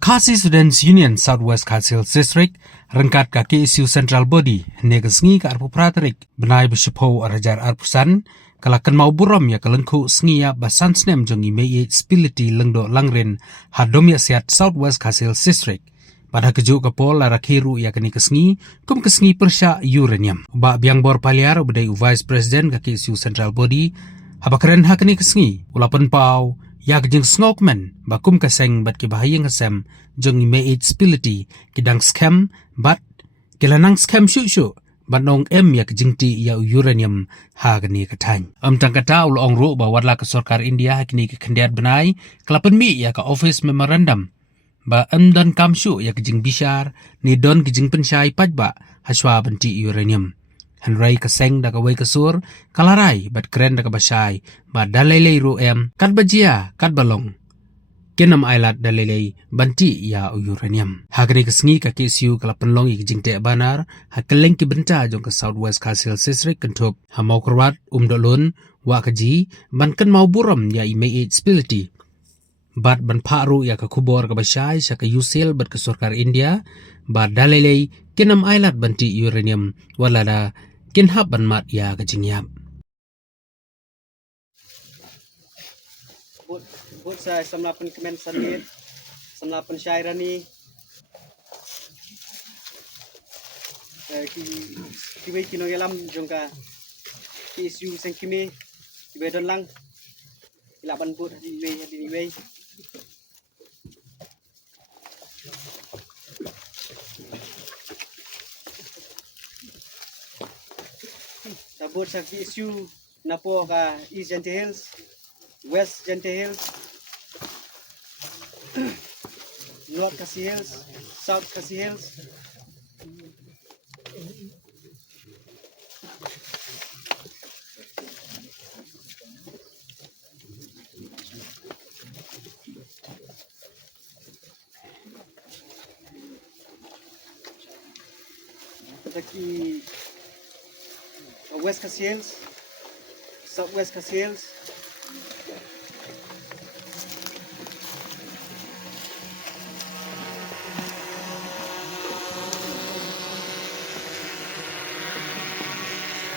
Khasi Students Union Southwest Khasil District rengkat kaki isu Central Body negasngi ka arpu pratrik benai beshepo arajar arpusan kalakan mau buram ya kalengku sngia basan snem jongi mei spility lengdo langren hadom ya siat Southwest Khasil District pada keju kapol lara khiru ya kini kesngi kum kesngi persya uranium ba biang bor paliar bedai Vice President kaki isu Central Body habakren hakni kesngi ulapan pau ya kejeng snokman bakum kaseng bat ke bahayang kasem jeng mei spility kidang scam bat kelanang scam syu bat nong ya kejeng ti ya uranium ha gani katany tang kata ul ongru ba wadla ke sarkar India hakni ke kendiat benai kelapan mi ya ka office memorandum ba dan kamsyu ya kejeng bishar ni don kejeng pensyai pajba haswa benti uranium Henry kaseng da kawai kasur kalarai bat keren da kabasai ba dalai ru kat bajia kat balong kenam ailat dalai banti ya uranium hagri kesngi ka kesiu kala penlong ik jingte banar hakeleng ki benta jong ke Southwest Khasil District kentup hamau kerwat dolun wa kaji ban kan mau buram ya imei spility bat ban paru ya ka kubor kabasai saka yusil bat ke sarkar India ba dalai kenam ailat banti uranium walada kinhab ban mat ya kajingyap bot saya samlapan kemen sanit samlapan syairani ki kino gelam jongka ki isu seng kimi bedon lang ilaban bot di we sabot sa isu napo ka East Gentile Hills, West Gentile Hills, North Khasi Hills, South Khasi Hills. Taki West Khasi Hills, Southwest Khasi Hills,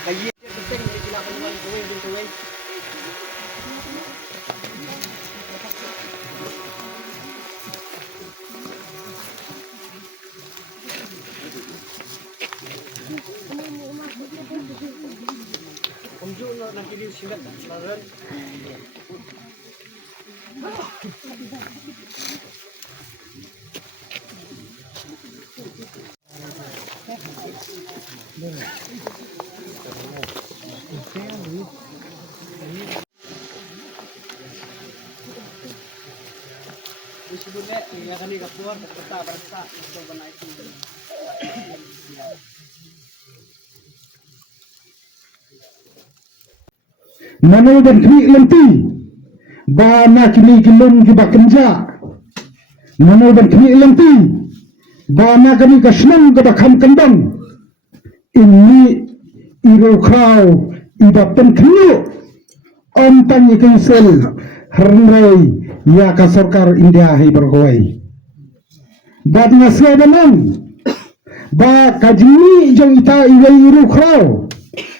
kaya penting ni sila penuan tuwing. Kumjuno nanti di sini laran. Sebutnya ya kami kapur peta untuk menaiki. Manau dan kini lenti bana kini gelum giba kenja manau dan kini lenti bana kini kasnang giba kam kendang ini iro krau iba pen kini tan ikan sel hernai ya ka sarkar India hai berkawai bad ngasya danang ba kajini jong ita iwai iro krau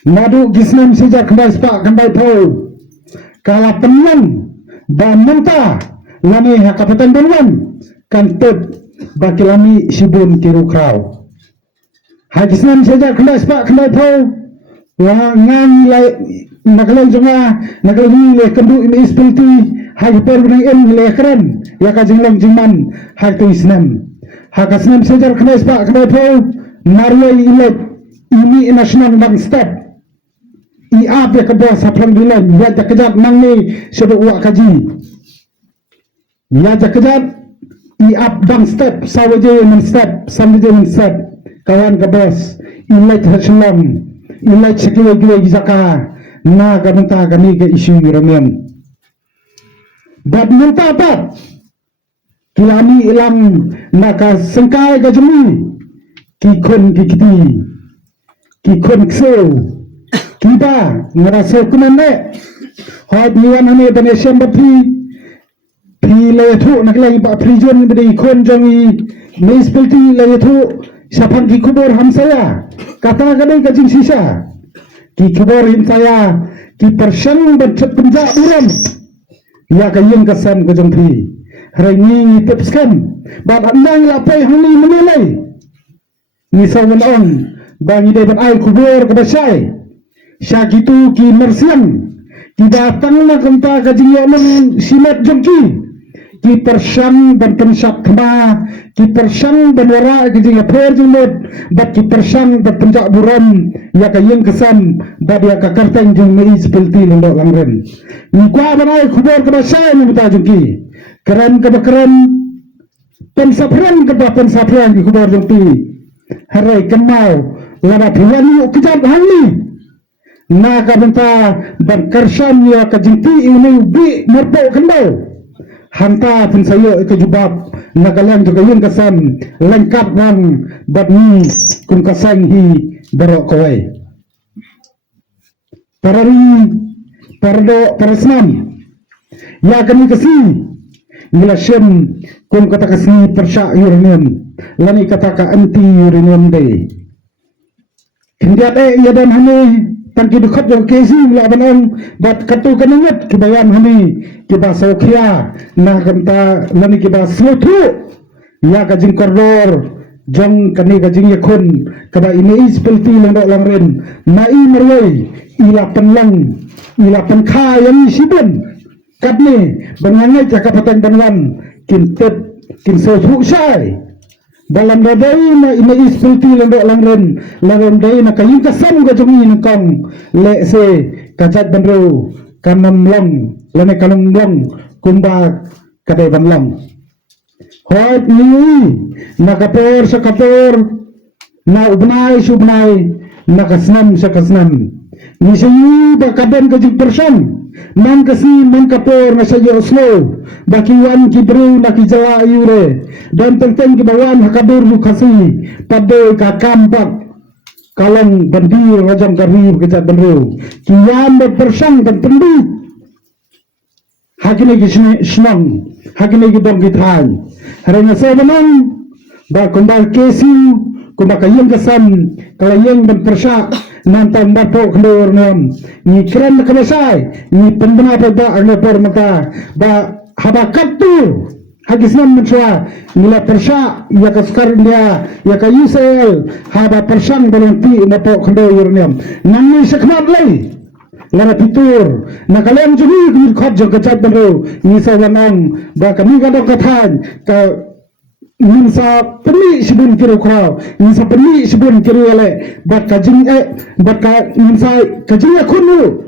nadu gisnam sejak kembali sepak kembali tahu kala penan ba menta lami hakapatan benuan kantut baki lami sibun tiru krau hagisnam sejak kembali sepak kembali tahu ngan lai nakalai jonga nakalai le kendu ini spiriti hagi perbedaan le keren ya kajinglong jiman hak tu isnam hagasnam sejak kembali sepak kembali tahu marwai ilet ini national bank step iap ya kebos saplang bulan ya jakejat nang ni sebab uak kaji ya jakejat iap bang step sawaje men step samje men step kawan kebos ilai terselam ilai sekiwe gizaka na gamenta kami ke isu uranium bad menta bat kilami ilam maka sengkai gajemi kikon kikon ksel kita ngerasa kumane hot niwan ane dan Asia Bapi Pile tu nak lagi pak prison beri kon jangi municipality lagi tu siapa ki kubur ham saya kata kadai kajing sisa ki kubur him saya ki persang penjak buram ya kayeng kesan ke jongpi hari ni tipskan bab andang lapai hani menilai ni sawan on bagi dapat ai kubur ke basai syakitu ki mersiam ki datang na kenta kajing yolong simat jongki ki persang dan pensap kema ki persang dan wara ki jing aper jumut bat ki persang dan penjak buram ya kayeng kesan bad ya kakarteng jung mei seperti londok langren ni kwa banai kubur ke basai ni beta jungki keran ke keran pensapran ke pensapran ki kubur jungki harai kemau lama bulan yuk kejap hangi na ka benta berkersan ya kajingti ini bi merpok kendau hanta pun saya ke jubab nagalang juga yang kesan lengkap dan badni kun kesan hi berok kawai pardo parasnam ya kami kesi ngilasem kun kata kesi persya uranium lani kata ka anti uranium day kindiat ya dan hani tangki dekat yang kesi lah benang bat katu keningat kebayang hani kiba sokia na kanta lani kiba sotu ya kajing koridor jong kani kajing yakun kaba ini seperti londok langren mai merwai ila penlang ila penka yang sibun kadni bengangai cakapatan benwan kintep kin sofu sai dalam dadai na ini seperti londok langren dai na kayu kasam ga jungi nangkong le se kajat benro kanam long lane kanam long kumba kadai banlang hoat ni na kapor sa kapor na ubnai subnai na kasnam sa kasnam ni sayu ba kaden ka jipperson man kasi man kapor na sayo Oslo bakiwan kibru na kijala yure dan tentang kibawan hakadur kasi padoy ka kampak kalang bandir rajam karib kejat benru kian berpersang dan pendi hakine kisnang hakine kidong kithan haranya saya menang ba kumbal kesi kumbal kayeng kesan kalayeng berpersak nanti bapak keluar nam ni keren kebasai ni pendana pada ane por mata ba habakat tu hagisnam mencua nila persya ya kaskar dia ya kayusel haba persang berhenti bapak keluar nam nami sekmat lagi lara pitur na kalian juri kumir khot jong kecap baru ni sawanang ba kami kadang katan ka minsa peni sibun kiro krau minsa peni sibun kiro ale bat kajing bat ka minsa kajing akunu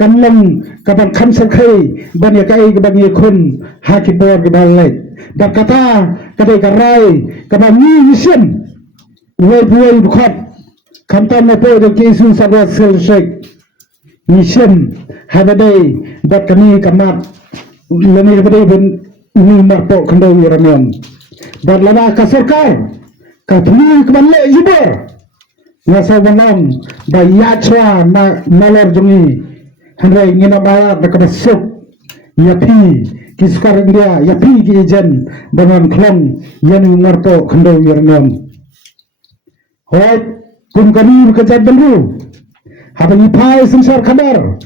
kanlang kapan kan sakai ban ya kai ban ya kun haki bor ke balai bat kata kadai karai kapan ni mission buai bukat kanta na po de kesu sabwa sel shek mission habadai bat kami kamat leni habadai ben ni marpo kandau yaramon dan lama kasurkai katuli kebanle jubur ngasa banam bayachwa na nalar jungi handai ngina balat na kabasuk yapi kiskar india yapi ki ejen dengan klong yanu ngarto khandau yarnam hoy kun kami berkejat benru habang ipai sensar kadar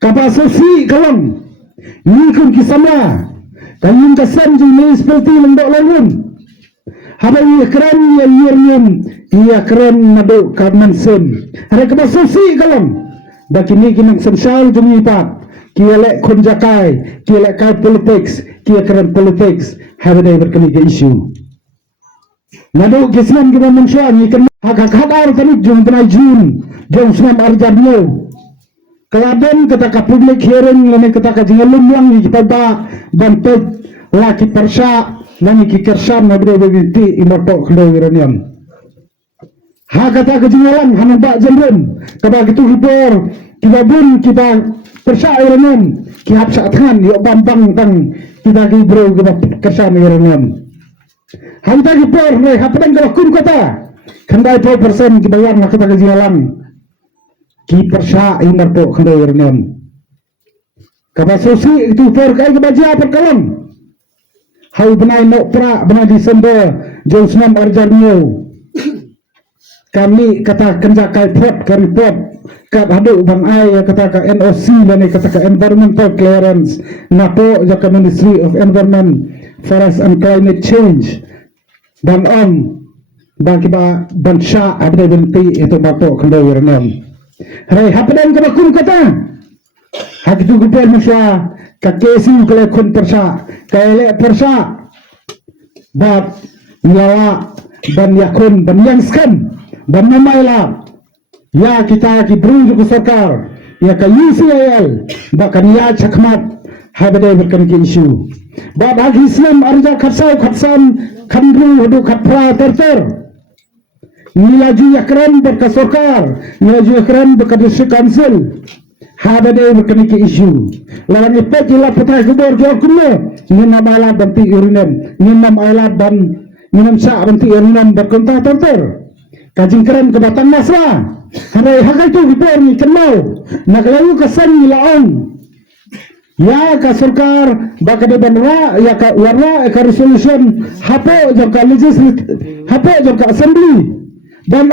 kapasasi kalam ni kun kisama kayun kasan jini seperti lembok lagun habang keren ya yurnium iya keren nado karnan sen ada kapasasi kalam bagi ni kinang sensal jumi pat kielek konjakai kielek kai politics kia keren politics habang berkini ke isu nado kisman kita manusia ni kena hak hadar tadi jum kena jun jom senam arjarno keladen ketika public hearing lani ketika jengelum yang kita ba bantet laki persya lani kikersan nabro beginti imorto kendo iraniam ha kata kejengelan hanu ba jenrum kaba gitu hibor kita bun kita persya iraniam ki hapsa tangan yo bambang tang kita ki bro kita kersan iraniam hanta hibor ne hapan kalau kun kata kandai 2% kibayar nak kita kejengelan ki persya imarto kendo iraniam kaba sosi itu por kai kebaja perkalam hau benai nok pra benai Disember jauh senam arjarnyo kami kata kenja kai pot ka report kat hadu bang ai kata ka NOC dan kata ka environmental clearance napo jaka Ministry of Environment, Forest and Climate Change dan bagi ba bansya abde benti itu bapo kendo wirnam hai hapadan ka bakum kata hak itu gupel musya ka kesi kale kun persa kale persa bab nyawa dan yakun dan yangskan dan namailah ya kita ki bru ke sarkar ya ka UCIL bahkan ya chakmat habade berkan ki isu bab hak Islam arja khatsan khandru hadu khatra terter nilaju yakran berka sarkar nilaju yakran berka district council habade berkan ki isu lawan ipet ila putra gubor jokuno ninam ala banti urinem ninam ala ban ninam sa banti urinem berkonta terter kajing keren kebatang nasra harai hakai tu gubor ni kenal naglayu kasan nilaon ya ka sarkar bakade banwa ya ka warna ka resolution hapo jam ka legislative hapo jam ka assembly dan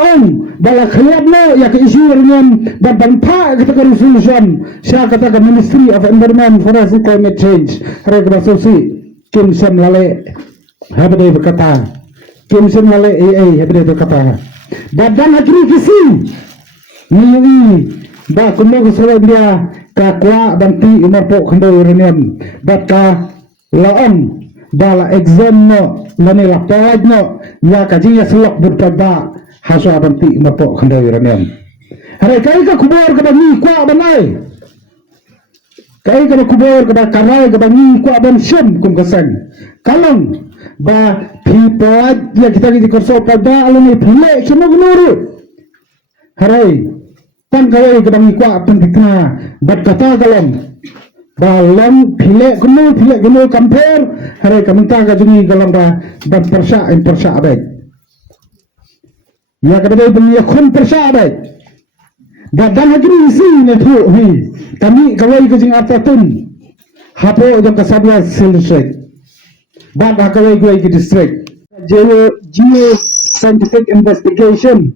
bala khayabna ya ka isu dengan dan banpa kata ka resolution sya kata ka Ministry of Environment, Forest and Climate Change harai ka sosi Kim Sen Lale habade berkata Kim Sen Lale habade berkata badan hakiri kisi ni ba kuno kesalahan dia kakwa banti umapo kendo uranium baka laon bala exam no lani lapad no ya kajiya selok bertaba haswa banti umapo kendo uranium hari kai ka kubur ka bangi kwa banai kai ka kubur ka karai ka bangi kwa ban syam kum kasang kalong ba people ya kita di korso pada alani phile semua gunuru harai tan kawai ka bangi kwa pandikna bat kata galam balam phile gunu compare harai kamunta ka jungi galam ba bat persya in persya abai ya ka dai bangi khun persya abai dan hagri isi ne thu hi kami kawai ka jing atatun hapo jam kasabia selesai bad hakawai goi ki district geo scientific investigation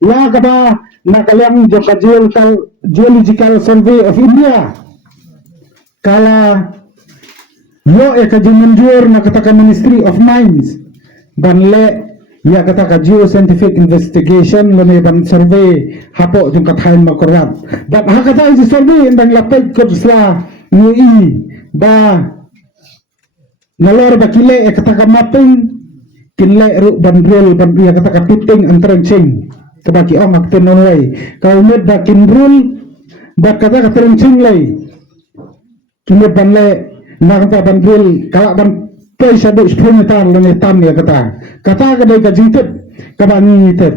ya kaba nakalang joka geological survey of India kala yo ka manjur na kata Ministry of Mines banle ya kata ka geoscientific investigation lone ban survey hapo jung kathain makorwat but hakata is survey ndang lapet ko sla ni ba nalor bakile kata ka mapping kinle ru bandrel ya kata ka pitting antrencing kabaki akten nonlay kaumet da kinrul ba kata ka trencing lay kinle banle nakata bandrel kala ban pay sadu spunitar lene tam ya kata ka dai ka jintet kabani tet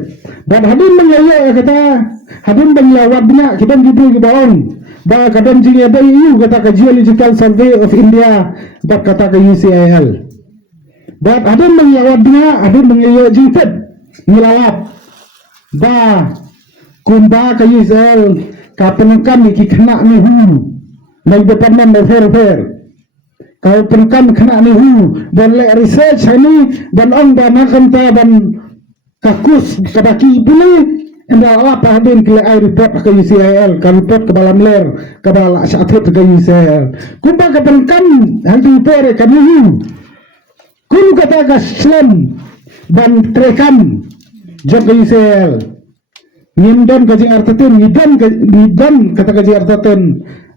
dan hadin mengaya kata hadin banglawabnya kiban gitu gibaon ba kadam jingi dai yu kata ka geological survey of India ba kata ka UCIL ba hadin menglawabnya hadin mengaya jintet nilalap ba kumba ka UCIL ka penengkan ki kena ni mai department of fair kau penengkan kena ni dan le research ini dan ba makan ta dan kakus kabaki beli enda apa hadin kile ai report ke UCIL ka report ke balam ler ke bala syathut ke UCIL kumba ka penengkan hantu pore ka ni kun kata ka slam dan trekan jog ke UCIL nindon ka jing artatin nidon kata ka jing artatin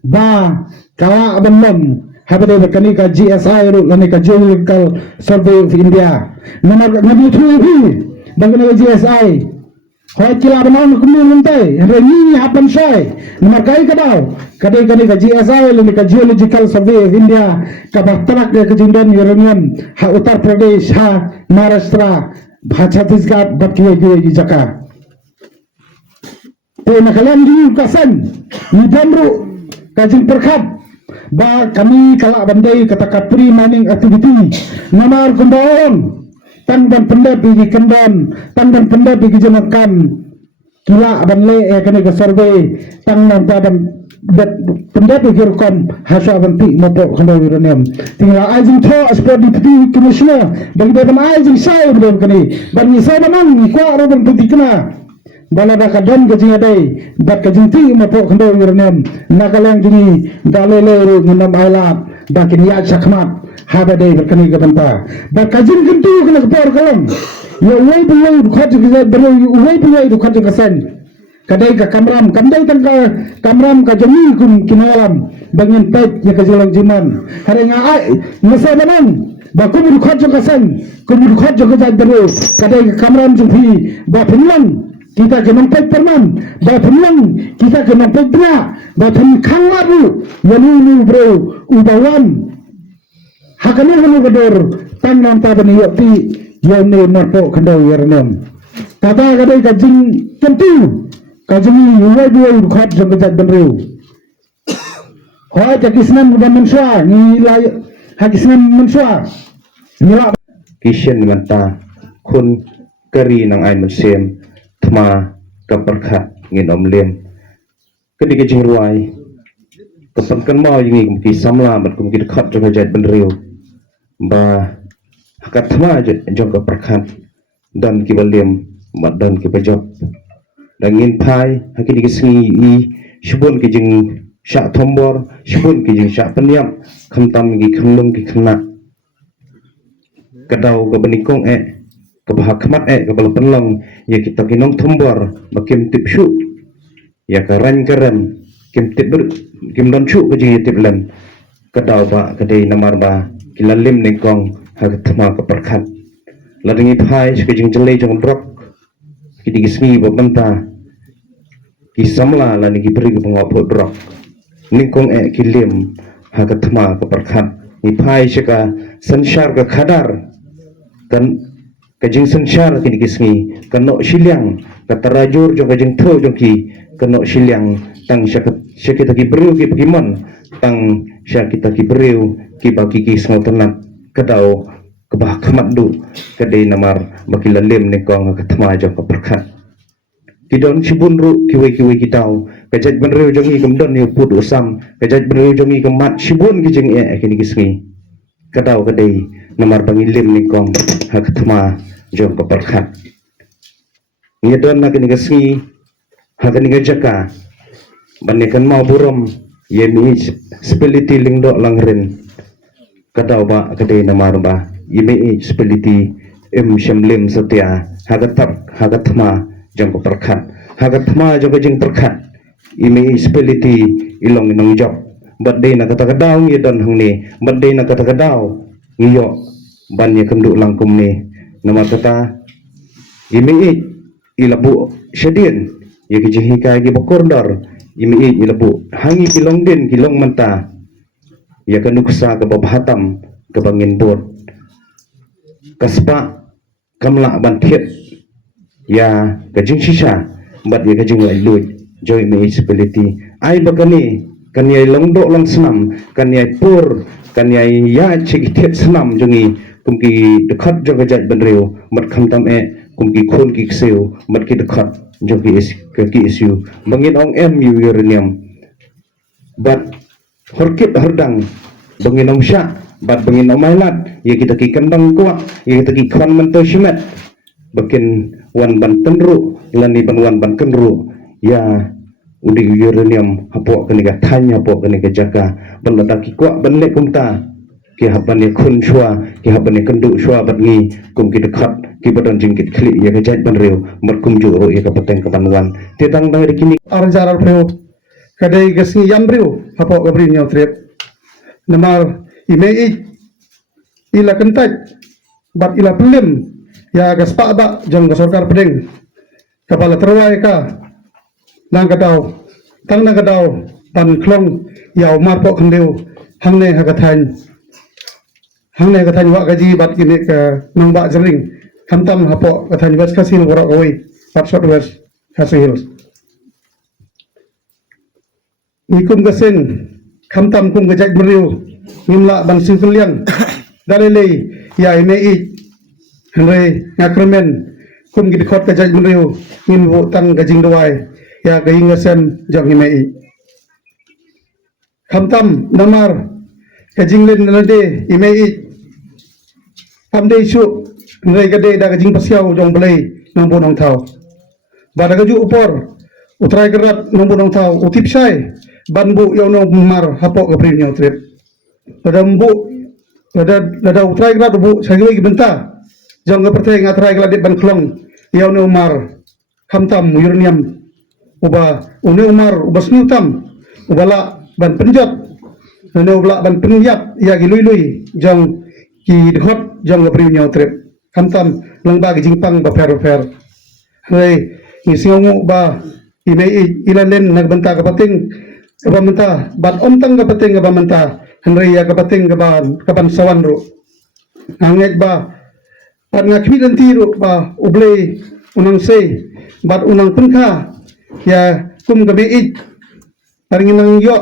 ba kala abandon habade bekani ka GSI ru lani ka Geological Survey of India nomor nabi thuhi bangna GSI hoy kila banon kumun untai reni hapan sai nomor kai ka daw kadai ka GSI lani ka Geological Survey of India ka baktarak ka jindan uranium ha Uttar Pradesh ha Maharashtra ha Chhattisgarh bakki gi jaka te nakalam di kasan ni damru kajin perkhat ba kami kala bandai kata kapri mining activity namar kumbaon tan dan pendap bigi kendon tan dan pendap bigi jenakan kila banle kene ke survey tan dan bet pendat ukir kom hasa banti mopok kena uranium tinggal ajing tho aspor di peti commissioner bagi depan ajing saya belum kini bagi saya menang kuat orang peti kena bala dah kadang kajing adai bat kajing ti mopok kena uranium nakalang gini dalele ngenam ailap bakin ya sakmat haba dai berkani ke banta bat kajing kentu kena kepor kalam ya uai puai dukat juga beri uai puai dukat juga sen kadai ka kamram kamdai tang ka kamram ka jami kum kinalam bangin pet ya ka jalan jiman hari nga ai masa banang ba kum du khat ka san kum du khat ka jai dero kadai ka kamram jumpi ba phunlang kita ke pet perman ba phunlang kita ke pet dra ba phun khang labu yanu bro ubawan hakane hanu gador tang nam ta bani yoti yanu marpo kandau yarnam tata kadai ka jing kentu kajungi uai dua ukhat jong kejat benriu hoi jakisnan bukan mensua nilai hakisnan mensua nilai kisien manta kun kari nang ai mensem thma kaperkhat ngin omlem kedi kejing ruai kepankan mau yingi kumki samla mat kumki khat jong kejat benriu ba hakat thma jong kaperkhat dan kibalem mat dan kipajok dangin pai hakini kesengi i shibun ke jing syak tombor shibun ke jing syak penyap khamtam gi khamlum ki khna kadau ke benikong ke bahakmat ke bal penlong ya kita kinong tombor bakim tipshu ya karan karam kim tibur kim don chu ke jing tip lem kadau ba kadai namar ba kilalim nikong hak thma ke perkhat ladingi pai ke jing jele jong drop kidi gismi babanta kisamla la ni gibri pengopot drok ningkong kilim hagat thma ka perkhat ni phai shika sanshar ka khadar kan kajing sanshar kini kismi kano silyang ka tarajur jo kajing tho jo ki kano silyang tang syakita ki beriu ki pagimon tang syakita ki beriu ki bagi ki sngotenat kadau kebah khamatdu kadai namar bakilalim ningkong ka thma jo ka perkhat kidon sibun ru kiwe kitau kajat benriu jongi kemdon ni put usam kajat benriu jongi kemat sibun kijing kini kismi kadau kadai namar bangilim ni kong hak thma jong ka perkhat ngedon na kini kismi hak ni gajaka banikan mau burom yemi speliti lingdo langren kadau ba kadai namar ba yemi speliti syamlim setia hagat thma jong ko perkhat hagat thma jong jing perkhat imi speliti ilong inong job badde na kata kadaw ngi don hangni badde na kata kadaw ngiyo ban ye kendu langkum ni nama kata imi ilabu syadin ye ki jihika gi bokordor imi ilabu hangi kilong din kilong manta ya kanuksa ke babahatam ke bangin bot kaspa kamla bantiet ya kajing sisa bat ya kajing lai lui joy municipality ai bagani kan yai longdo lang senam kan yai pur kan yai ya chikithet senam jongi kumki dekat joga jat benreu mat khamtam kumki khon ki kseu mat ki dekat jogi ki isu bangin ong mu uranium bat horkit hordang bangin ong sya bat bangin ong mailat ya kita ki kendang kuat ya kita ki kwan mento shimet bakin wan ban tenru lani ban wan ban kenru ya udi uranium hapok keniga tanya hapok keniga jaka balada ki kwa banle kumta ki haban ya khun shwa ki haban ya kendu shwa badngi kum ki dekat ki badan jingkit kli ya kejat ban reu merkum juru ya kapateng kapanwan tetang dang kini arjaral preo kadai gasngi yam breu hapok gabri nyaw trip namar imei ila kentat bat ila pelim ya gaspa ba jong gasorkar pedeng kapala terwai ka nang kadau tang nang kadau tan klong yaw marpo khandeu hangne hagathan wa gaji bat kini ka nang ba jering khamtam hapo kathan wes kasil borok oi patshot wes kasil nikum gasen khamtam kum gajak beriu ngimla ban singkuliang dalele ya imei Henry ngakremen kum gid khot ka jaj mriu ngin wo tang gajing doai ya gaing ngasem jong himei Kamtam namar kajinglen nalade imei amde isu ngai gade da kajing pasiau jong belai nampu nong thau bada gaju upor utrai gerat nampu nong thau utip sai banbu yono mar hapok gapri nyaw trip pada mbu ada utrai gerat bu sagoi benta jong gapertai ngatrai gelat ban klong yono mar kamtam urnium uba une umar uba snutam ubala ban penjot nane ubla ban penyap ya gilui jong ki dhot jong gapri nyaw trip kamtam langba jingpang ba fer hei ngisingu ba imei ilalen nagbanta kapating kabamenta bat omtang kapating kabamenta henry ya kapating kaban sawan ro anget ba pat ngakmi dan tiru ba ublei unang sei bat unang pengka ya kum gabi paring nang yo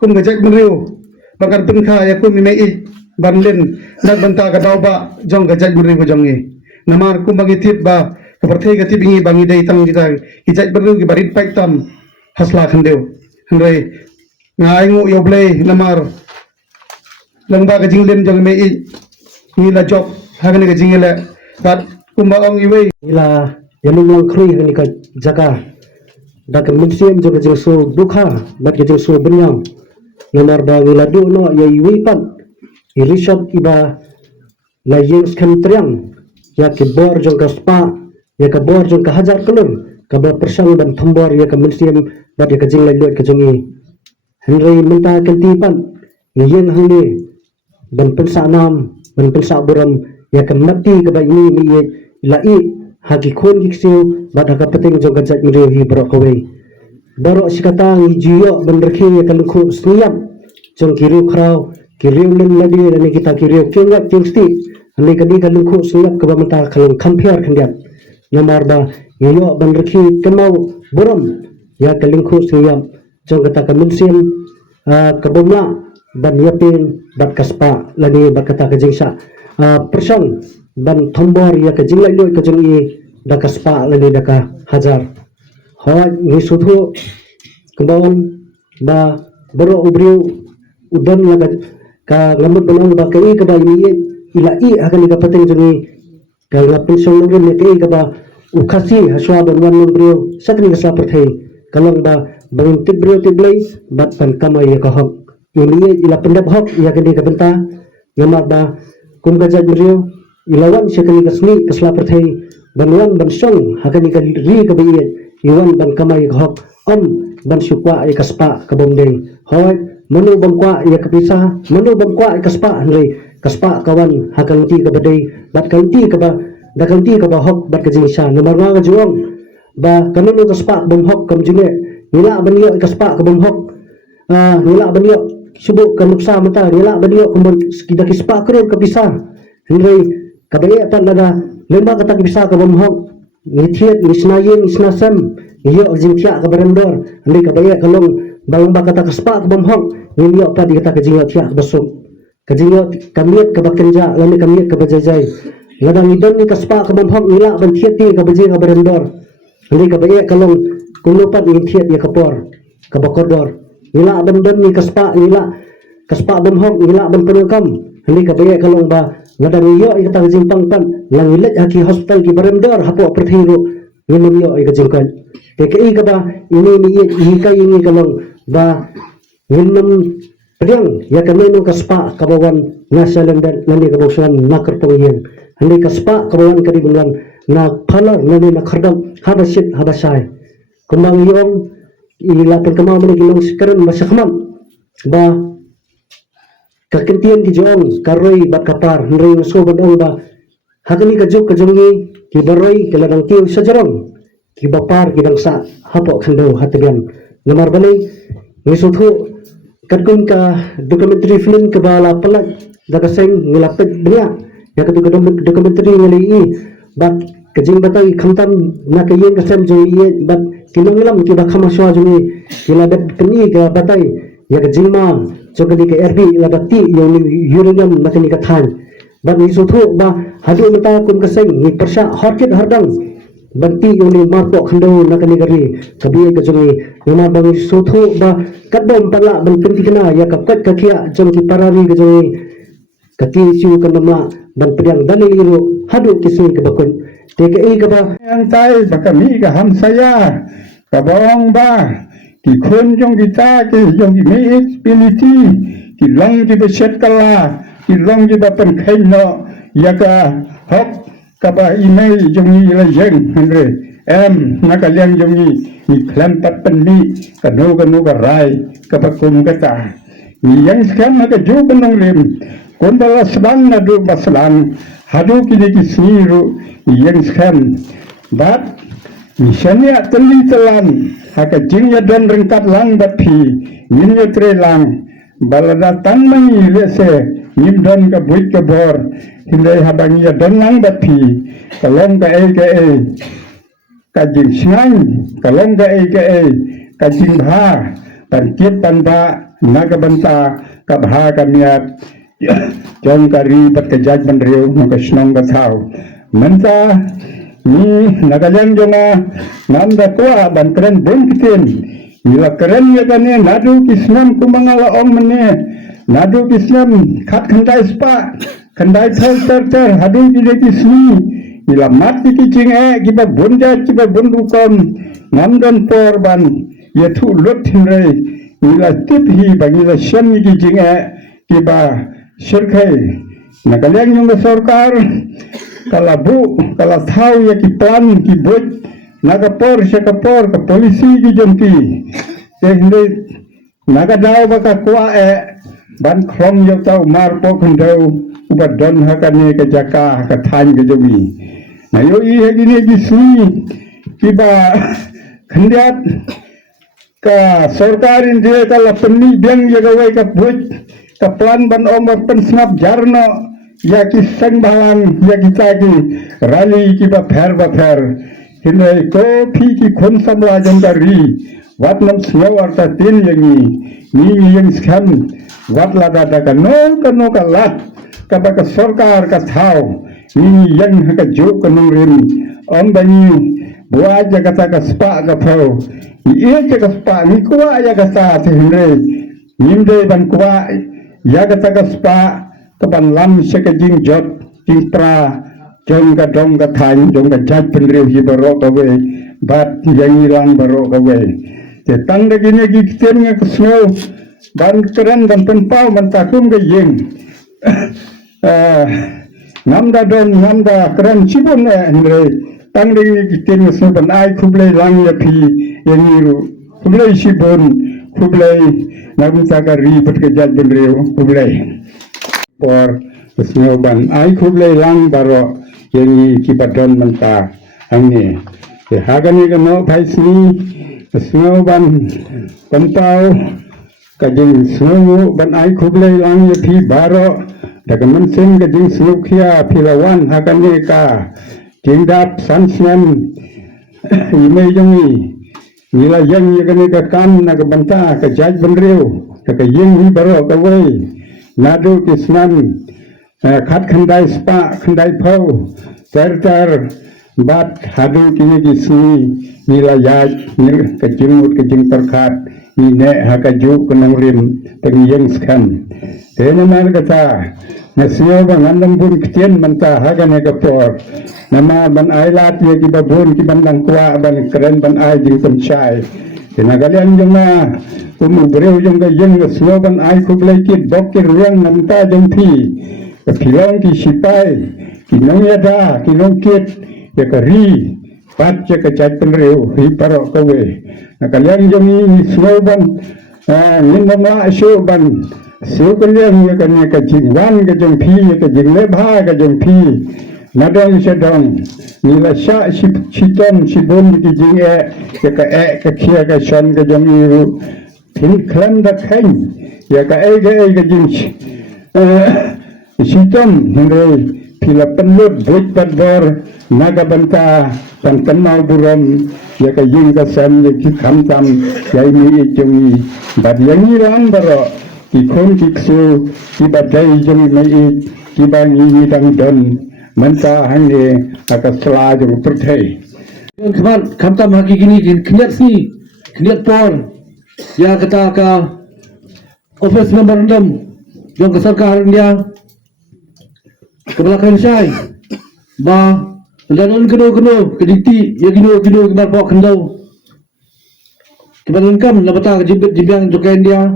kum gajak meriu bakar pengka ya kum imei banlen nagbanta kadauba jong gajak meriu jongi namar kum bagi tip ba kaperthai gati bingi bangi dai tang kita hijat beru ki barit paik tam hasla khandeu henry ngaingu yoblei namar langba kajinglen jong mei ni la job hagani kajingela bat kumba ong iwei ila yanung lang kri ni ka jaga da ka musim jo ka so dukha bat ka so benyang nomor ba ila do no ya iwi pan irishab iba la yens kan triang ya ke bor jo ka spa ya ka bor jo ka hajar kelur ka ba persang dan thambor ya ka musim bat ya ka jing lai lot ka jongi henry minta kentipan yen hangni ban pensa nam ban pensa buram ya ka mati ka ba ini ni lai hagi khon giksiu bada ka peting jong ka jat miriu hi bro kawei baro sikata ngi jiyo ban rekhi ya ka lukhu sniap jong kiriu khrau kiriu len ladi ni kita kiriu kengap jengsti ani ka di ka lukhu sniap ka ba mata khalang khampiar khandiat namar ba yo ban rekhi kemau buram ya ka lukhu sniap jong kata ka minsim ka bomla ban yapin bat kaspa lani bakata ka jingsa persang ban thambor ya ka jinglai loi ka jongi da kaspa lani da ka hajar ha ni suthu kembon ba boro ubriu udan laga ka ngamut banong ba kai ka ba ini ila i akan ka pateng jongi ka lapin song ngi ne kai ka ba ukhasi haswa ban wan ubriu sakni ka sa perthai kalong ba bangin tibriu tiblai bat pan kamai ka hok ini ila pendap hok ya ka di ka benta ngamar ba kum gajat meriu ilawan sekali kasni kasla perthai banwan ban song hakani ka ri ka biye iwan ban kamai hok om ban sukwa ai kaspa ka bomdeng hoy manu bangkwa ya kapisa manu bangkwa ai kaspa hanre kaspa kawan hakanti ka badai bat kanti ka ba da kanti ka ba hok bat ka jingsa nomor nga juang ba kanunu kaspa bom hok kam jine nila banyo kaspa ka bom hok nila banyo subu ka nuksa mata nila banyo kumbon skida kispa kron kapisa hanre kabaya tan lada lemba kata bisa ka bomhok nithiet nisnayin nisnasam iyo jingthia ka barandor andi kabaya kalong balamba kata kaspa ka bomhok iyo pa di kata ka jingyo thia ka basum ka jingyo kamiet ka bakenja lami kamiet ka bajajai ladang idon ni kaspa ka bomhok nila ban thieti ka baje ka barandor andi kabaya kalong kunupat nithiet ya kapor ka bakodor nila bandon ni kaspa nila kaspa bomhok nila ban penukam andi kabaya kalong ba ladang iyo ay katang jimpang pan lang ilat haki hospital ki barandor hapo perthiro nginum iyo ay kajingkan keke ka ba ini ni ka ini kalong ba nginum pedang ya kameno kaspa kabawan nasa landan lani kabausan nakartong yen handi kaspa kabawan kadibungan na phalar nani na khardam habasit habasai kumbang iyong ilapan kamau mani gilong sikaran masakhman ba kakentian ki jong karoi bat kapar nrei so badong ba hakani ka juk ka jongi ki baroi keladang tiu sajarong ki bapar ki dangsa hapo khando hatagan namar balai ni sothu kadkun ka documentary film ka bala palat daga seng ngilapet bnya ya ka documentary ngali bat kajing batai khamtam na kayen ka sem jongi bat kinongilam ki ba khamaswa jongi kiladat peni ka batai ya kajing ma jogani ka RB labati yung uranium makani ka than ba ni sotho ba hadu mata kum kaseng ni persa harket hardang banti yung ni marpo kando na kanigari kabiya ka jongi nama bang sotho ba kadom pala ban penti kana ya kapat kakia jongi parari ka jongi kati siu kanama ban pedang dalil iru hadu kisui ka bakun teka ka ba yang tai bakami ka ham saya ka bong ba ki khun jong kita ki jong ki me ability ki long ki beset kala ki long ki ba pen khain no ya ka hok kaba email jongi la jeng andre naka liang jongi ni klam pat penni kanu ka rai kaba kum kata ni yang skam naka jo kanong rim kondala sedang nadu baslang hadu kini kisniru ni yang skam bat misalnya teli telan haka jingya dan rengkat lang bapi minyo tre lang balada tan mangi lese nim don ka buit ka bor hindai habang ya don lang bapi kalong ka ka jing snang kalong ka ka jing bha pan kip pan ba naga banta ka bha ka miat jong ka ri pat ka jag ban reu no ka snong ka thau manta ni nagalang jonga nanda kwa ban keren ben kitin nila keren ya kane nadu kisnam kumangala ong mene nadu kisnam khat khandai spa khandai ter hadu kide kisni nila mat ki ching kiba bunja kiba bundukom namdan porban yetu lut himre nila tip hi bangila shan ki ching kiba shirkai nagalang jonga sarkar kala tahu ya ki plan ki boj naga por ka polisi ki jomki sehingga naga daw baka kwa ban khlong yo tau mar po khundau uba don hakane ka jaka ka than ke jomi na yo I hegine ki sui ki ba khandiat ka sarkarin dia kala penni beng ya ka wai ka boj ka plan ban om pen snap jarno ya ki sang balang ya kita ki rally ki ba pher hindai ko phi ki khon samla jangari wat nam snow arta tin yangi ni yang skam wat la da ka no ka lat ka ba ka sarkar ka thau ni yang ka jo ka nung rim om bani bua jagata ka spa ka phau ye ka spa ni kwa ya ka sa hindai nimde ban kwa ya ka spa kapan lam seka jing jot jing pra jong ka dong ka thain jong ka jat penriu hi baro ka we bat yang ilang baro ka we te tang de gine gi kiten nga kusno ban keren dan penpau mentakum ka yeng namda keren cibun andre tang de gi kiten nga sno ban ai khuble lang ya phi yang iru khuble cibun khuble nagum ka ri pat ka jat penriu khuble por snowban ai khuble lang baro yengi kibadon manta angni te hagani ga no phaisni snowban pantau kajing snow ban ai khuble lang ye phi baro daga mansen kajing snow khia philawan hagani ka jingdap sansnem ime jongi nila yang ye gane ka kan na ka banta ka jaj banreu ka yeng hi baro ka wei nadu kisnan khat khandai spa khandai phau ter bat hadu kini kisni nila yaj nil ka jingmut ka jing perkhat ni ne ha ka ju kunang rim teng yeng skhan tene mar kata nasio bang andam bun kitien manta ha ga ne ka por nama ban ai lat ye ki babun ki bandang kwa ban keren ban ai jing pen chai tenagalian jonga umu breu jonga yeng slogan ai kublai ki bokir ruang namta jengpi pilong ki sipai ki nong yada ki nong kit ya kari pat ya ka chat penreu hi paro kowe nakalian jongi slogan ninama shoban sukalian ya kan ka jingwan ka jengpi ya ka jingle bha ka jengpi nadong sedong nila sya siton sibun ki jing ya ka khia ka shon ka jong iru tin klam da khain ya ka jing siton hingre pila penlut buit padbor naga banta pan kenau buram ya ka jing ka sam ya ki kham tam ya mi jongi bad yang irang baro ki khon ki ksu ki badai jongi mai ki bangi dang don manta hangge aka sla jong perthai Kemat kamtam haki gini kenyat si kenyat por ya kata ka office memorandum yang kesarkar dia ke belakang saya ba dalam keno kediti ya keno kebar pok kendau kebadan kam na bata jibet jibyang jokain dia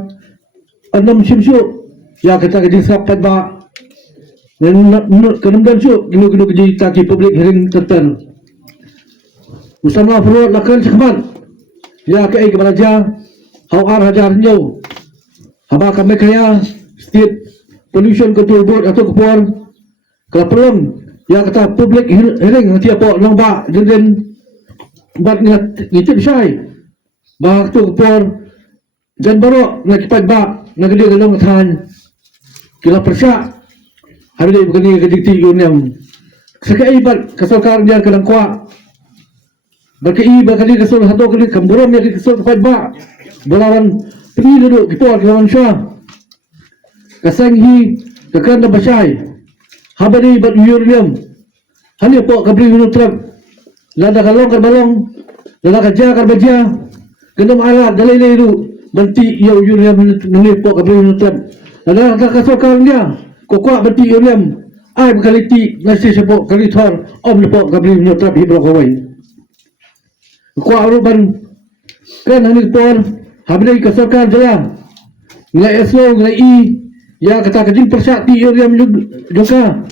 anam simsu ya kata ke sapat ba kenamdan su keno keji taki public hearing terten Usama perlu lakukan sekemat. Ya ke keberaja, hawar hajar jauh. Haba kami kaya state pollution control board atau kepuan. Kalau perlu, ya kata public hearing nanti apa nampak jadi buat ngitip saya. Bah tu kepuan dan baru nak cepat ba nak dia dalam tahan. Kila persyak hari ini bukan ni kedikti uniam. Sekai ibat kesalkar dia kadang kuat. Berkei berkali kesal satu kali kamburam yang kesal kepada ba belawan pergi duduk kita lawan syah kasang hi tekan dah basai habari bat yurium hani pok kabri nutrap lada kalong balong lada kerja kerja kendam alat dalai leru berti yurium nuni pok kabri nutrap lada kasal kan dia kokok berti yurium ai berkali ti nasi sepok kali thor om pok kabri nutrap hi blokawai Kuat aruban kan hani por habis kesakan jaya nilai SO nilai I ya kata kejin persati yang juga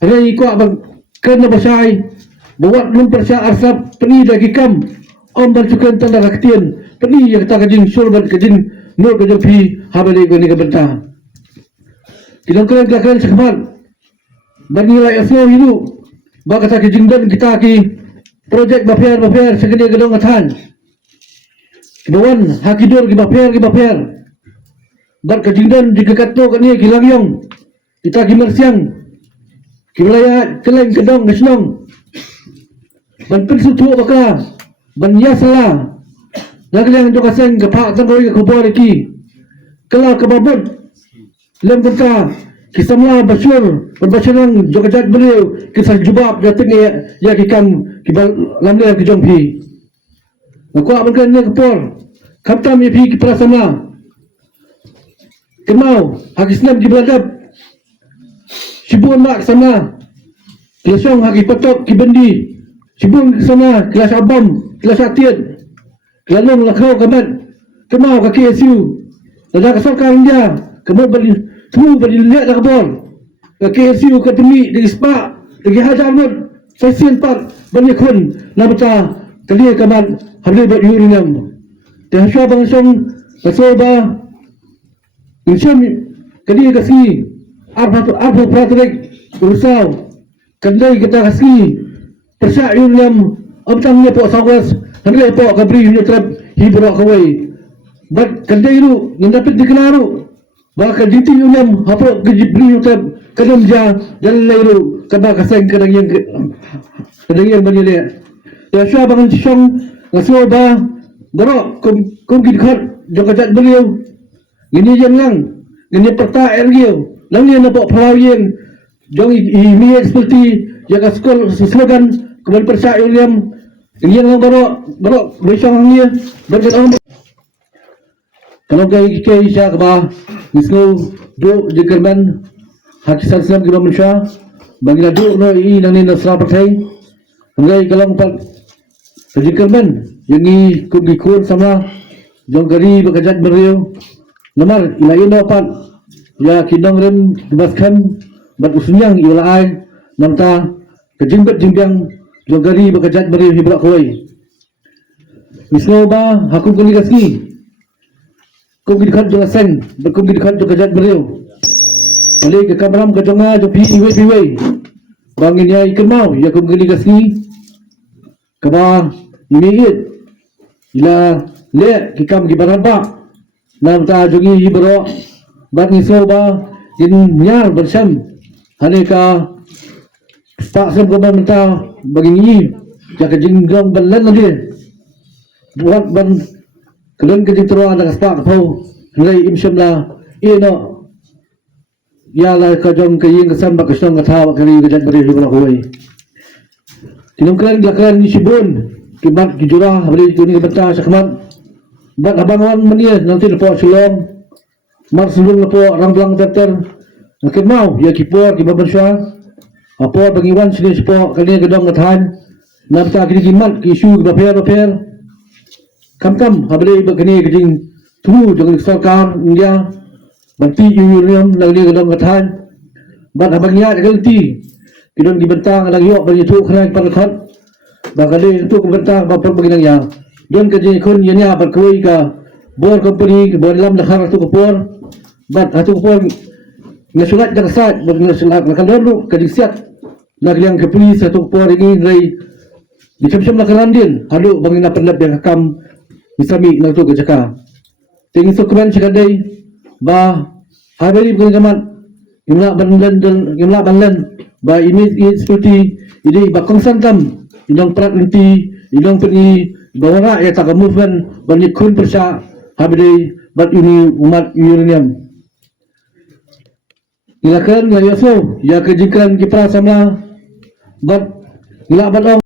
rai kuat kan basai buat mempersa asap peni lagi kam om bercukan tanda kaktian peni yang kata kejin sul kejin nur kejin pi habis ni kebenta kita kena sekemat dan nilai SO itu bak kata kejin dan kita ki projek baper segede gedong atan bawan hakidur ki baper dan kejingdan di kekato kani kilang yong kita kimersiang kiblaya keleng gedong gesnong ban pensutu baka ban yasala laglang do kaseng kepak tangoi ke kubor ki kala kebabut lem berka kisamla basyur berbasyrang jogajat beliau kisah jubab datang ya kikam kibal lamle ke jompi aku akan ne kepor kaptam ye pi kiprasama kemau hakisnam kibaladap sibun mak sana kilasong haki patok kibendi sibun sana kilas abam kilas atian kilalong lakau kamat kemau kaki SU lada kesalkan dia kemau bali tu bali lihat dah kebor kaki SU katemi di spa lagi hajar mud sesian par banyak kun nabata kali kaman habis buat urinam dah syah bang song pasoba insyam kali kasi arba pratrik urusau kandai kita kasi persyak urinam abtangnya pok sawas handai pok kabri yutrap hibro kawai bat kandai ru nandapit dikelaru bahkan dinti urinam apa kejibri yutrap kadam ja dan lairu kaba kaseng kadang yang banyak ya syah bangun song ngasuh ba daro kum gidkhat jogajat beliau ini jangan ini perta ergio lang ni napok pelawian jong ini seperti jaga skol slogan kembali persa William ini yang baro besong ni berjalan kalau kay syah ba mislo do jekerman hakisan sam gila manusia bagi ladu no i nang ni nasra patai ngai kalam pat jekerman yang ni kugikun sama jong gari bekerja beriau nomor ilayu no pat ya kidong rem dibaskan bat usunyang iulai namta kejimbat jimbiang jong gari bekerja beriau hibrak koi mislo ba aku kali gaski kugikhan jong sen berkugikhan jong kerja beriau oleh ke kameram ke jonga jo piwe bangin ya ikan mau ya kugili gaski kaba imiit ila le kikam gibaraba nam ta jogi ibro bat ni soba in nyar bersam haneka pak sem ko menta bagini ja ka jinggong balan lagi buat ban kelen ke jitro ada spak pau ngai imshamla ino ya la ka jong ke ying sam ba ka song ka tha ka ri ka jat bari hibra hoi Kinongkran gelakan ni Sibun, kibat kijurah beri kuni bentah sakmat. Bat abangan mania nanti lepo Silong. Mar sulung lepo ramblang teter. Akin mau ya kipor kibat bersua. Apa pengiwan sini sepo kali gedong ngatahan. Nabta kini kimat kisu baper. Kam habis begini kejing tunggu jangan sarkar India. Banti uranium lagi gedong ngatahan. Bat abangnya ganti. Kidon dibentang lagi yok bagi tu kena perkhat. Bagale tu kebentang bapa bagi ya. Don kerja kun yanya berkuai ka bor company bor lam dakhar tu kapor. Bat atu kapor ngasulat jaksat berngasulat nakal lu kerja siat. Lagi yang ke polis satu kapor ini rai dicam-cam nakalan din. Halu bagi na pendap yang kam isami nak tu kerja. Tinggi sukuman cikadai ba habari bukan jamat. Gimla banlan ba ini seperti ini bakong santam idong prat nanti idong pergi bawa ya tak movement banyak kun persa habis bat ini umat uranium ilakan la yaso ya kejikan kipra sama bat ila balong